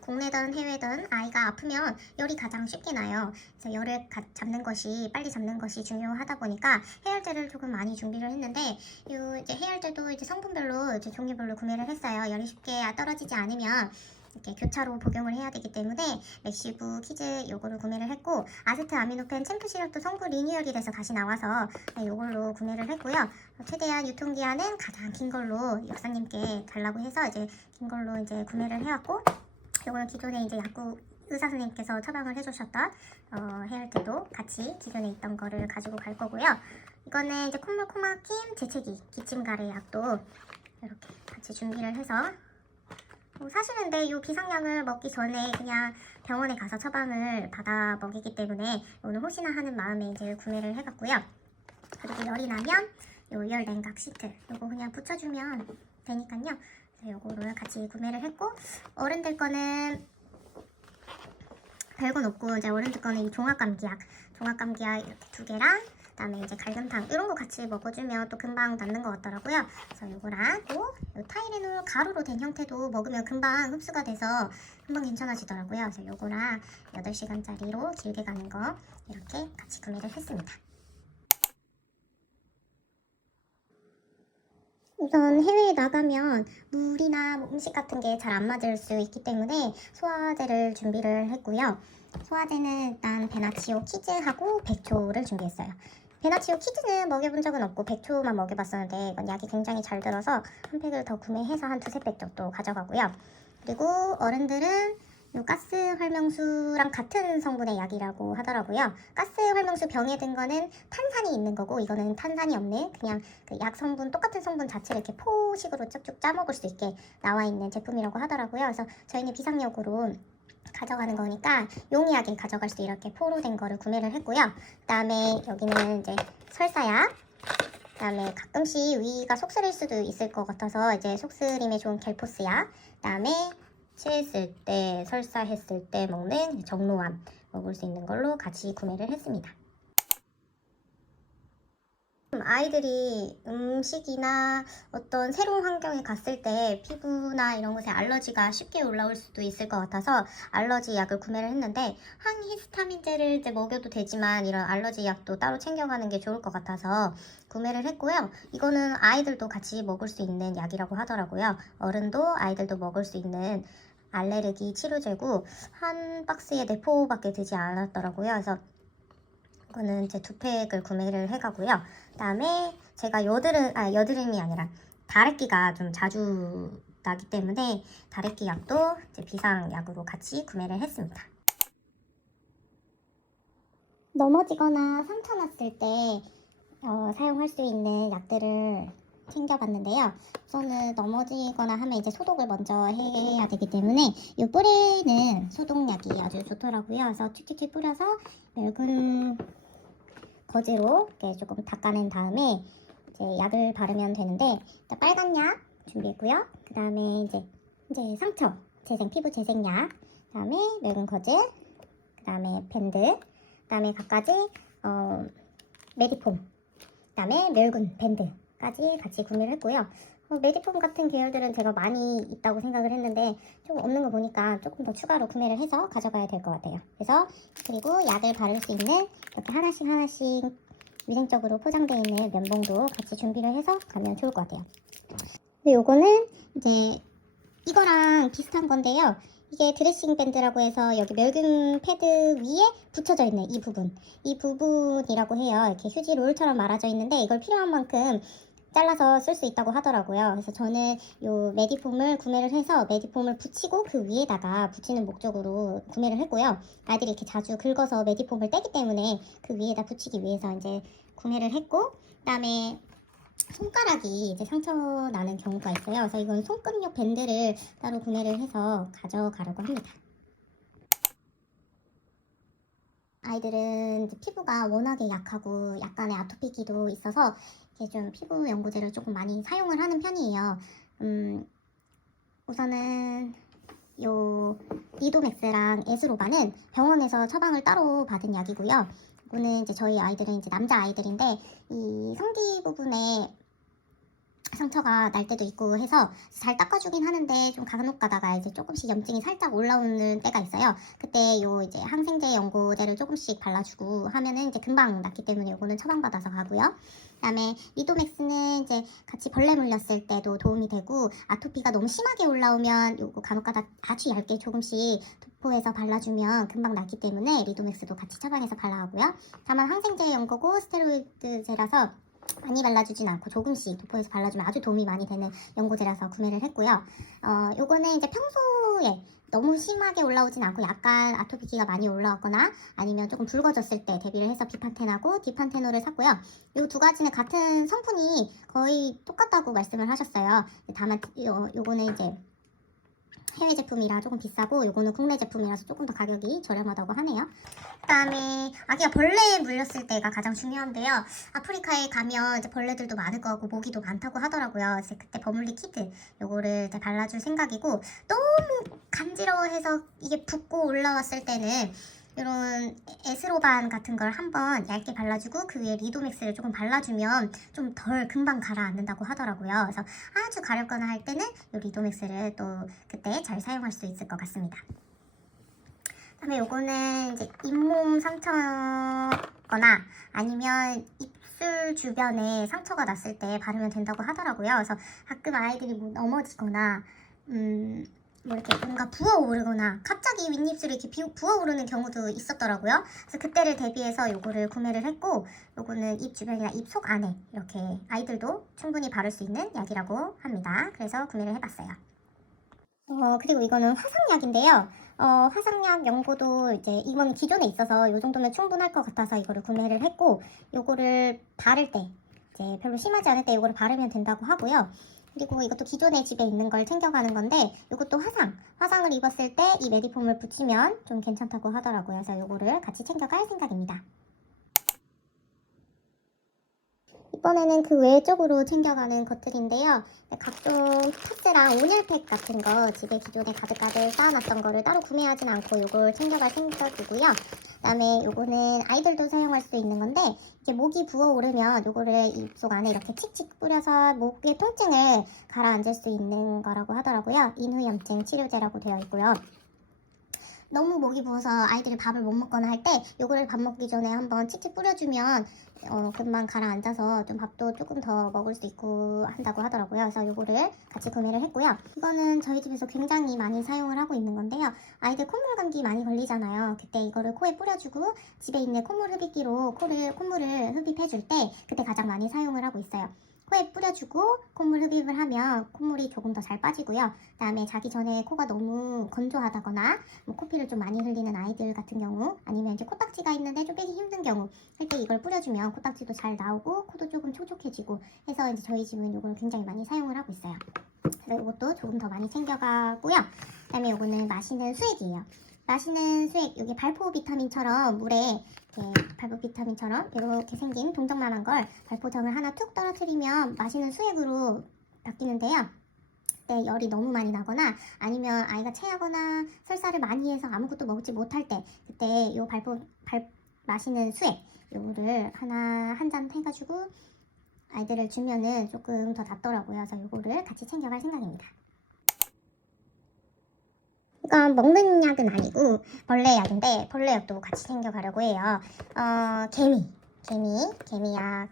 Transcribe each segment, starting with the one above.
국내든 해외든 아이가 아프면 열이 가장 쉽게 나요. 그래서 열을 잡는 것이 빨리 잡는 것이 중요하다 보니까 해열제를 조금 많이 준비를 했는데 이제 해열제도 이제 성분별로 이제 종류별로 구매를 했어요. 열이 쉽게 떨어지지 않으면 이렇게 교차로 복용을 해야 되기 때문에 맥시브 키즈 요거를 구매를 했고, 아세트 아미노펜 챔프 시럽도 성분 리뉴얼이 돼서 다시 나와서 요걸로 구매를 했고요. 최대한 유통기한은 가장 긴 걸로 역사님께 달라고 해서 이제 긴 걸로 이제 구매를 해왔고, 요거는 기존에 이제 약국 의사 선생님께서 처방을 해주셨던 해열제도 같이 기존에 있던 거를 가지고 갈 거고요. 이거는 이제 콧물 코막힘 재채기 기침 가래 약도 이렇게 같이 준비를 해서, 사실은 근데 이 비상약을 먹기 전에 그냥 병원에 가서 처방을 받아 먹이기 때문에 오늘 혹시나 하는 마음에 이제 구매를 해봤고요. 그리고 열이 나면 요 열 냉각 시트 요거 그냥 붙여주면 되니까요. 요거를 같이 구매를 했고, 어른들 거는 별건 없고 이제 어른들 거는 이 종합감기약 이렇게 2개랑 그다음에 이제 갈근탕 이런 거 같이 먹어주면 또 금방 낫는 것 같더라고요. 그래서 요거랑 또 요 타이레놀 가루로 된 형태도 먹으면 금방 흡수가 돼서 금방 괜찮아지더라고요. 그래서 요거랑 8시간짜리로 길게 가는 거 이렇게 같이 구매를 했습니다. 우선 해외에 나가면 물이나 음식 같은 게 잘 안 맞을 수 있기 때문에 소화제를 준비를 했고요. 소화제는 일단 베나치오 키즈하고 백초를 준비했어요. 베나치오 키즈는 먹여본 적은 없고 백초만 먹여봤었는데 이건 약이 굉장히 잘 들어서 한 팩을 더 구매해서 한 2~3팩 정도 가져가고요. 그리고 어른들은 요 가스 활명수랑 같은 성분의 약이라고 하더라고요. 가스 활명수 병에 든 거는 탄산이 있는 거고, 이거는 탄산이 없는 그냥 그 약 성분, 똑같은 성분 자체를 이렇게 포식으로 쭉쭉 짜먹을 수 있게 나와 있는 제품이라고 하더라고요. 그래서 저희는 비상약으로 가져가는 거니까 용이하게 가져갈 수 이렇게 포로 된 거를 구매를 했고요. 그 다음에 여기는 이제 설사약, 그 다음에 가끔씩 위가 속쓰릴 수도 있을 것 같아서 이제 속쓰림에 좋은 겔포스약, 그 다음에 취했을 때, 설사했을 때 먹는 정로암 먹을 수 있는 걸로 같이 구매를 했습니다. 아이들이 음식이나 어떤 새로운 환경에 갔을 때 피부나 이런 것에 알러지가 쉽게 올라올 수도 있을 것 같아서 알러지 약을 구매를 했는데, 항히스타민제를 이제 먹여도 되지만 이런 알러지 약도 따로 챙겨가는 게 좋을 것 같아서 구매를 했고요. 이거는 아이들도 같이 먹을 수 있는 약이라고 하더라고요. 어른도 아이들도 먹을 수 있는 알레르기 치료제고, 한 박스에 4포밖에 되지 않았더라고요. 그래서 이거는 이제 2팩을 구매를 해가고요. 그 다음에 제가 여드름이 아니라 다래끼가 좀 자주 나기 때문에 다래끼 약도 이제 비상약으로 같이 구매를 했습니다. 넘어지거나 상처 났을 때 사용할 수 있는 약들을 챙겨봤는데요. 우선은 넘어지거나 하면 이제 소독을 먼저 해야 되기 때문에 이 뿌리는 소독약이 아주 좋더라고요. 그래서 튀튀튀 뿌려서 묽은 거즈로 이렇게 조금 닦아낸 다음에 이제 약을 바르면 되는데, 일단 빨간 약 준비했고요. 그 다음에 이제 상처 피부 재생약, 그 다음에 묽은 거즈, 그 다음에 밴드, 그 다음에 각가지 메디폼, 그 다음에 묽은 밴드까지 같이 구매를 했고요. 메디폼 같은 계열들은 제가 많이 있다고 생각을 했는데 좀 없는 거 보니까 조금 더 추가로 구매를 해서 가져가야 될 것 같아요. 그래서 그리고 약을 바를 수 있는 이렇게 하나씩 위생적으로 포장되어 있는 면봉도 같이 준비를 해서 가면 좋을 것 같아요. 근데 요거는 이제 이거랑 비슷한 건데요. 이게 드레싱 밴드라고 해서 여기 멸균 패드 위에 붙여져 있는 이 부분이라고 해요. 이렇게 휴지 롤처럼 말아져 있는데 이걸 필요한 만큼 잘라서 쓸 수 있다고 하더라고요. 그래서 저는 요 메디폼을 구매를 해서 메디폼을 붙이고 그 위에다가 붙이는 목적으로 구매를 했고요. 아이들이 이렇게 자주 긁어서 메디폼을 떼기 때문에 그 위에다 붙이기 위해서 이제 구매를 했고, 그다음에 손가락이 이제 상처 나는 경우가 있어요. 그래서 이건 손끝용 밴드를 따로 구매를 해서 가져가려고 합니다. 아이들은 이제 피부가 워낙에 약하고 약간의 아토피기도 있어서 이렇게 좀 피부 연고제를 조금 많이 사용을 하는 편이에요. 우선은 요 니도맥스랑 에스로바는 병원에서 처방을 따로 받은 약이고요. 이거는 이제 저희 아이들은 이제 남자 아이들인데 이 성기 부분에 상처가 날 때도 있고 해서 잘 닦아주긴 하는데 좀 간혹 가다가 이제 조금씩 염증이 살짝 올라오는 때가 있어요. 그때 요 이제 항생제 연고제를 조금씩 발라주고 하면은 이제 금방 낫기 때문에 요거는 처방받아서 가고요. 그다음에 리도맥스는 이제 같이 벌레 물렸을 때도 도움이 되고, 아토피가 너무 심하게 올라오면 요거 간혹가다 아주 얇게 조금씩 도포해서 발라주면 금방 낫기 때문에 리도맥스도 같이 처방해서 발라하고요. 다만 항생제 연고고 스테로이드제라서 많이 발라주진 않고 조금씩 도포해서 발라주면 아주 도움이 많이 되는 연고제라서 구매를 했고요. 요거는 이제 평소에 너무 심하게 올라오진 않고 약간 아토피기가 많이 올라왔거나 아니면 조금 붉어졌을 때 대비를 해서 비판텐하고 디판테놀을 샀고요. 요 두 가지는 같은 성분이 거의 똑같다고 말씀을 하셨어요. 다만 요거는 이제 해외 제품이라 조금 비싸고 요거는 국내 제품이라서 조금 더 가격이 저렴하다고 하네요. 그다음에 아기가 벌레에 물렸을 때가 가장 중요한데요. 아프리카에 가면 이제 벌레들도 많을 거고 모기도 많다고 하더라고요. 그래서 그때 버물리 키드 요거를 이제 발라줄 생각이고, 너무 간지러워해서 이게 붓고 올라왔을 때는 이런 에스로반 같은 걸 한번 얇게 발라주고 그 위에 리도맥스를 조금 발라주면 좀 덜 금방 가라앉는다고 하더라고요. 그래서 아주 가렵거나 할 때는 이 리도맥스를 또 그때 잘 사용할 수 있을 것 같습니다. 그다음에 요거는 이제 잇몸 상처거나 아니면 입술 주변에 상처가 났을 때 바르면 된다고 하더라고요. 그래서 가끔 아이들이 뭐 넘어지거나 뭐 이렇게 뭔가 부어오르거나 갑자기 윗입술이 이렇게 부어오르는 경우도 있었더라고요. 그래서 그때를 대비해서 요거를 구매를 했고, 요거는 입 주변이나 입 속 안에 이렇게 아이들도 충분히 바를 수 있는 약이라고 합니다. 그래서 구매를 해봤어요. 그리고 이거는 화상약인데요. 화상약 연고도 이제 이건 기존에 있어서 요 정도면 충분할 것 같아서 이거를 구매를 했고, 요거를 바를 때 이제 별로 심하지 않을 때 요거를 바르면 된다고 하고요. 그리고 이것도 기존에 집에 있는 걸 챙겨가는 건데, 이것도 화상을 입었을 때 이 메디폼을 붙이면 좀 괜찮다고 하더라고요. 그래서 요거를 같이 챙겨갈 생각입니다. 이번에는 그 외적으로 챙겨가는 것들인데요. 각종 파스랑 온열팩 같은 거 집에 기존에 가득가득 쌓아놨던 거를 따로 구매하진 않고 요걸 챙겨갈 생각이고요. 그다음에 요거는 아이들도 사용할 수 있는 건데, 이제 목이 부어오르면 요거를 입속 안에 이렇게 칙칙 뿌려서 목의 통증을 가라앉을 수 있는 거라고 하더라고요. 인후염증 치료제라고 되어 있고요. 너무 목이 부어서 아이들이 밥을 못 먹거나 할 때 요거를 밥 먹기 전에 한번 칙칙 뿌려주면 금방 가라앉아서 좀 밥도 조금 더 먹을 수 있고 한다고 하더라고요. 그래서 요거를 같이 구매를 했고요. 이거는 저희 집에서 굉장히 많이 사용을 하고 있는 건데요. 아이들 콧물 감기 많이 걸리잖아요. 그때 이거를 코에 뿌려주고 집에 있는 콧물 흡입기로 콧물을 흡입해줄 때 그때 가장 많이 사용을 하고 있어요. 코에 뿌려주고 콧물 흡입을 하면 콧물이 조금 더 잘 빠지고요. 그다음에 자기 전에 코가 너무 건조하다거나 뭐 코피를 좀 많이 흘리는 아이들 같은 경우, 아니면 이제 코딱지가 있는데 좀 빼기 힘든 경우 할 때 이걸 뿌려주면 코딱지도 잘 나오고 코도 조금 촉촉해지고 해서 이제 저희 집은 이걸 굉장히 많이 사용을 하고 있어요. 그래서 이것도 조금 더 많이 챙겨가고요. 그다음에 이거는 마시는 수액이에요. 마시는 수액, 여기 발포 비타민처럼 물에 발포 비타민처럼 이렇게 생긴 동정만한 걸 발포정을 하나 툭 떨어뜨리면 마시는 수액으로 바뀌는데요. 그때 열이 너무 많이 나거나 아니면 아이가 체하거나 설사를 많이 해서 아무것도 먹지 못할 때 그때 요 마시는 수액 요거를 하나 한 잔 해가지고 아이들을 주면은 조금 더 낫더라고요. 그래서 요거를 같이 챙겨갈 생각입니다. 이건 먹는 약은 아니고 벌레 약인데 벌레 약도 같이 챙겨가려고 해요. 개미약이랑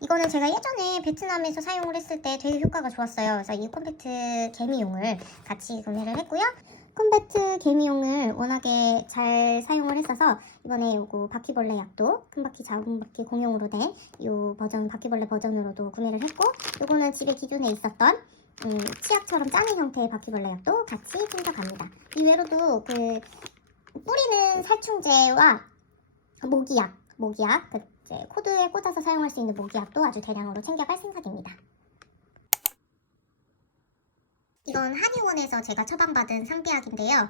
이거는 제가 예전에 베트남에서 사용을 했을 때 되게 효과가 좋았어요. 그래서 이 콤베트 개미용을 같이 구매를 했고요. 콤베트 개미용을 워낙에 잘 사용을 했어서 이번에 요거 바퀴벌레 약도 큰 바퀴 작은 바퀴 공용으로 된 요 버전 바퀴벌레 버전으로도 구매를 했고, 요거는 집에 기존에 있었던 치약처럼 짜는 형태의 바퀴벌레 약도 같이 챙겨갑니다. 이외로도 그 뿌리는 살충제와 모기약 이제 코드에 꽂아서 사용할 수 있는 모기약도 아주 대량으로 챙겨갈 생각입니다. 이건 한의원에서 제가 처방받은 상비약인데요.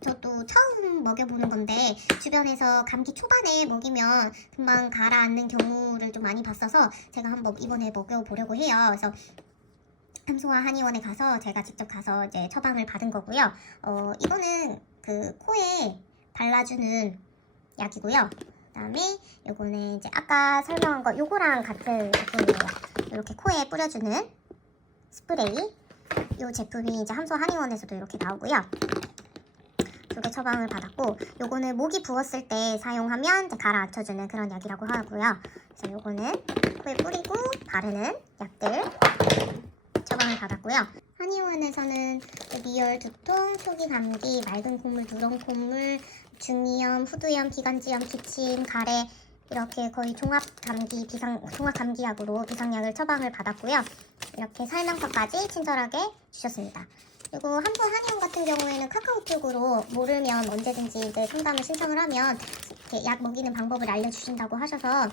저도 처음 먹여보는 건데 주변에서 감기 초반에 먹이면 금방 가라앉는 경우를 좀 많이 봤어서 제가 한번 이번에 먹여보려고 해요. 그래서 함소와 한의원에 가서 제가 직접 가서 이제 처방을 받은 거고요. 이거는 그 코에 발라주는 약이고요. 그다음에 요거는 이제 아까 설명한 거 요거랑 같은 제품이에요. 이렇게 코에 뿌려주는 스프레이. 이 제품이 이제 함소 한의원에서도 이렇게 나오고요. 2개 처방을 받았고, 요거는 모기 부었을 때 사용하면 이제 가라앉혀주는 그런 약이라고 하고요. 그래서 요거는 코에 뿌리고 바르는 약들 처방을 받았고요. 한의원에서는 리얼 두통, 초기 감기, 맑은 콧물, 누런 콧물, 중이염, 후두염, 기관지염, 기침, 가래 이렇게 거의 종합 감기약으로 비상약을 처방을 받았고요. 이렇게 설명서까지 친절하게 주셨습니다. 그리고 함소 한의원 같은 경우에는 카카오톡으로 모르면 언제든지 이제 상담을 신청을 하면 이렇게 약 먹이는 방법을 알려주신다고 하셔서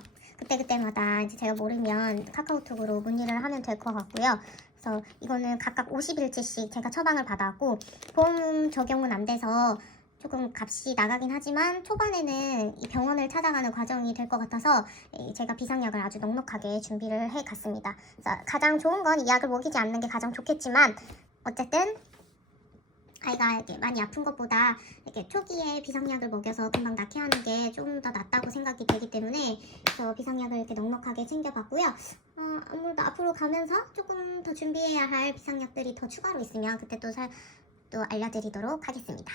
그때마다 이제 제가 모르면 카카오톡으로 문의를 하면 될 것 같고요. 그래서 이거는 각각 50일치씩 제가 처방을 받았고, 보험 적용은 안 돼서 조금 값이 나가긴 하지만 초반에는 이 병원을 찾아가는 과정이 될 것 같아서 제가 비상약을 아주 넉넉하게 준비를 해 갔습니다. 그래서 가장 좋은 건 이 약을 먹이지 않는 게 가장 좋겠지만, 어쨌든 아이가 이렇게 많이 아픈 것보다 이렇게 초기에 비상약을 먹여서 금방 낫게 하는 게 좀 더 낫다고 생각이 되기 때문에 저 비상약을 이렇게 넉넉하게 챙겨봤고요. 아무래도 앞으로 가면서 조금 더 준비해야 할 비상약들이 더 추가로 있으면 그때 또 알려드리도록 하겠습니다.